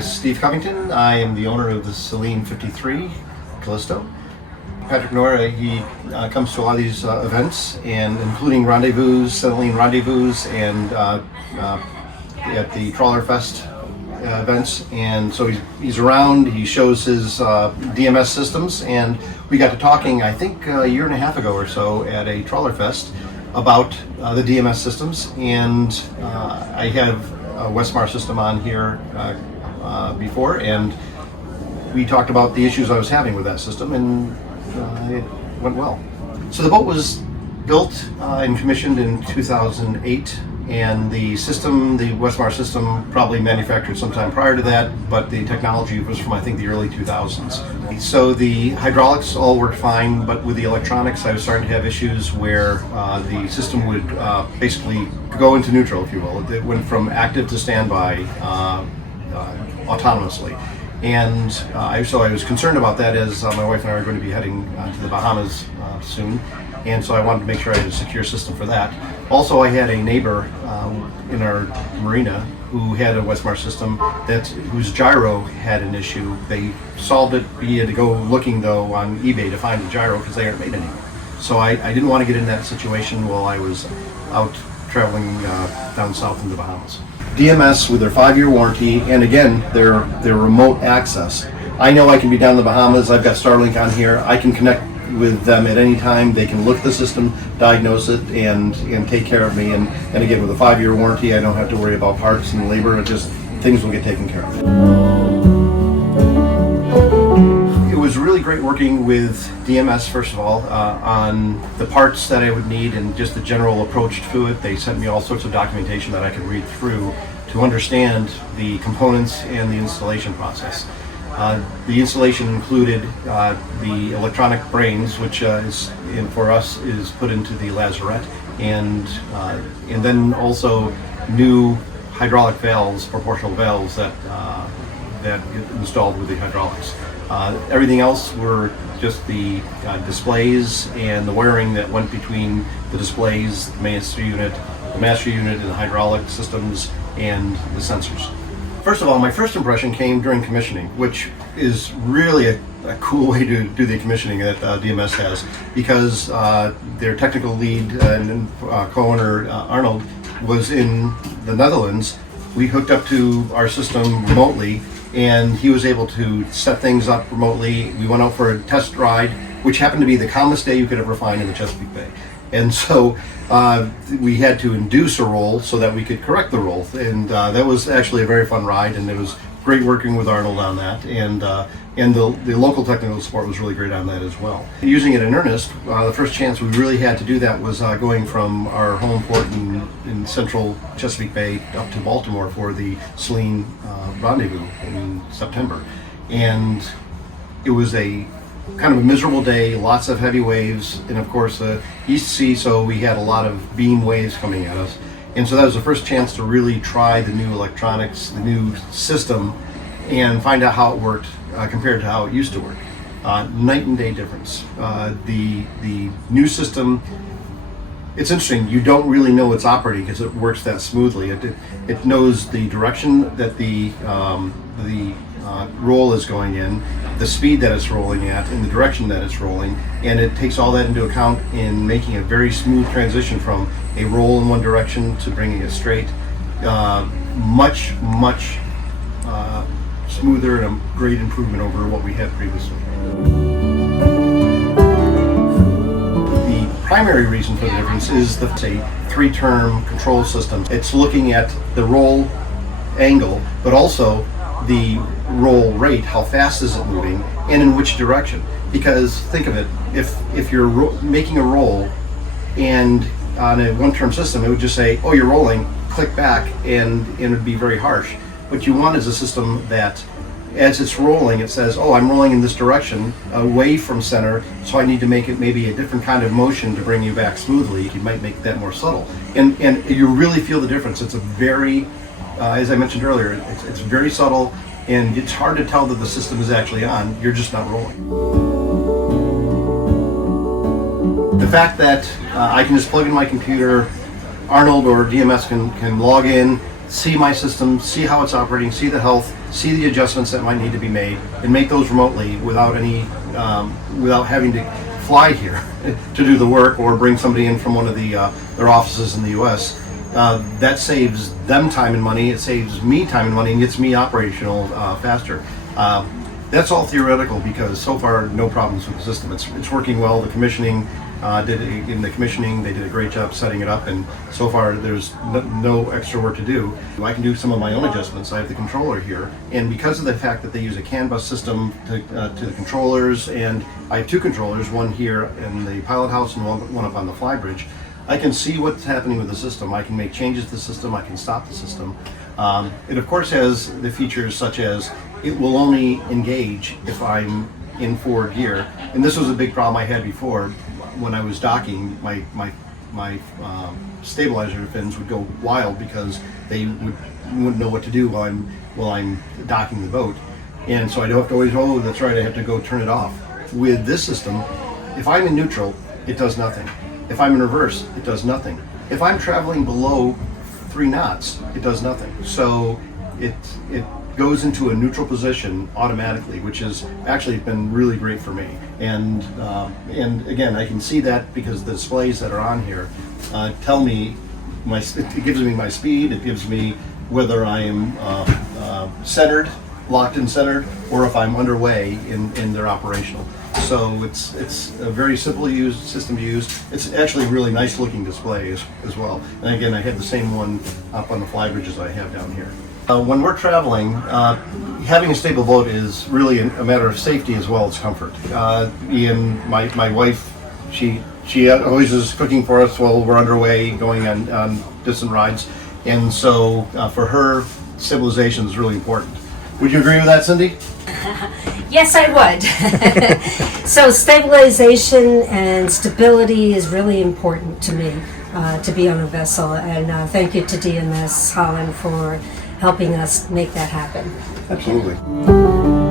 is Steve Covington. I am the owner of the Selene 53 Kallisto. Patrick Nora, he comes to a lot of these events, and including rendezvous, Selene rendezvous, and at the Trawler Fest events. And so he's around, he shows his DMS systems, and we got to talking, I think a year and a half ago or so at a Trawler Fest about the DMS systems. And I have a Westmar system on here before, and we talked about the issues I was having with that system, and it went well. So the boat was built and commissioned in 2008, and the system, the Westmar system, probably manufactured sometime prior to that, but the technology was from, I think, the early 2000s. So the hydraulics all worked fine, but with the electronics I was starting to have issues where the system would basically go into neutral, if you will. It went from active to standby autonomously. And so I was concerned about that, as my wife and I are going to be heading to the Bahamas soon. And so I wanted to make sure I had a secure system for that. Also, I had a neighbor in our marina who had a Westmar system whose gyro had an issue. They solved it. We had to go looking, though, on eBay to find the gyro because they aren't made anymore. So I didn't want to get in that situation while I was out traveling down south in the Bahamas. DMS with their 5-year warranty, and again, their remote access. I know I can be down in the Bahamas. I've got Starlink on here. I can connect with them at any time. They can look at the system, diagnose it, and take care of me. And again, with a 5-year warranty, I don't have to worry about parts and labor. It just, things will get taken care of. It was really great working with DMS, first of all, on the parts that I would need and just the general approach to it. They sent me all sorts of documentation that I could read through to understand the components and the installation process. The installation included the electronic brains, which for us is put into the lazarette, and then also new hydraulic valves, proportional valves that get installed with the hydraulics. Everything else were just the displays and the wiring that went between the displays, the master unit, and the hydraulic systems, and the sensors. First of all, my first impression came during commissioning, which is really a cool way to do the commissioning that DMS has, because their technical lead and co-owner Arnold was in the Netherlands. We hooked up to our system remotely, and he was able to set things up remotely. We went out for a test ride, which happened to be the calmest day you could ever find in the Chesapeake Bay. And so we had to induce a roll so that we could correct the roll, and that was actually a very fun ride, and it was great working with Arnold on that, and the local technical support was really great on that as well. Using it in earnest, the first chance we really had to do that was going from our home port in central Chesapeake Bay up to Baltimore for the Selene rendezvous in September. And it was a kind of a miserable day, lots of heavy waves, and of course east sea, so we had a lot of beam waves coming at us. And so that was the first chance to really try the new electronics, the new system, and find out how it worked compared to how it used to work. Night and day difference. The new system, it's interesting, you don't really know it's operating because it works that smoothly. It knows the direction that the roll is going in, the speed that it's rolling at, and the direction that it's rolling, and it takes all that into account in making a very smooth transition from a roll in one direction to bringing it straight. Much smoother, and a great improvement over what we had previously. The primary reason for the difference is the 3-term control system. It's looking at the roll angle, but also the roll rate, how fast is it moving, and in which direction. Because think of it, if you're making a roll, and on a 1-term system, it would just say, oh, you're rolling, click back, and it would be very harsh. What you want is a system that, as it's rolling, it says, oh, I'm rolling in this direction, away from center, so I need to make it maybe a different kind of motion to bring you back smoothly. You might make that more subtle. And you really feel the difference. It's a very, as I mentioned earlier, it's very subtle, and it's hard to tell that the system is actually on. You're just not rolling. The fact that I can just plug in my computer, Arnold or DMS can log in, see my system, see how it's operating, see the health, see the adjustments that might need to be made, and make those remotely without without having to fly here to do the work or bring somebody in from one of their offices in the U.S. That saves them time and money. It saves me time and money and gets me operational faster. That's all theoretical because so far no problems with the system. It's working well. The commissioning they did a great job setting it up, and so far there's no extra work to do. I can do some of my own adjustments. I have the controller here, and because of the fact that they use a CAN bus system to the controllers, and I have two controllers, one here in the pilot house and one up on the flybridge, I can see what's happening with the system. I can make changes to the system. I can stop the system. It of course has the features such as it will only engage if I'm in forward gear, and this was a big problem I had before. When I was docking, my stabilizer fins would go wild because they wouldn't know what to do while I'm docking the boat, and so I'd have to always, oh, that's right, I have to go turn it off. With this system, if I'm in neutral, it does nothing. If I'm in reverse, it does nothing. If I'm traveling below 3 knots, it does nothing. So it goes into a neutral position automatically, which has actually been really great for me. And again, I can see that because the displays that are on here tell me it gives me my speed. It gives me whether I am centered, locked and centered, or if I'm underway in their operational. So it's a very simple system to use. It's actually a really nice looking display as well. And again, I have the same one up on the flybridge as I have down here. When we're traveling, having a stable boat is really a matter of safety as well as comfort. Ian, my wife, she always is cooking for us while we're underway going on distant rides, and so for her, stabilization is really important. Would you agree with that, Cindy? Yes, I would. So stabilization and stability is really important to me to be on a vessel, and thank you to DMS Holland for helping us make that happen. Absolutely.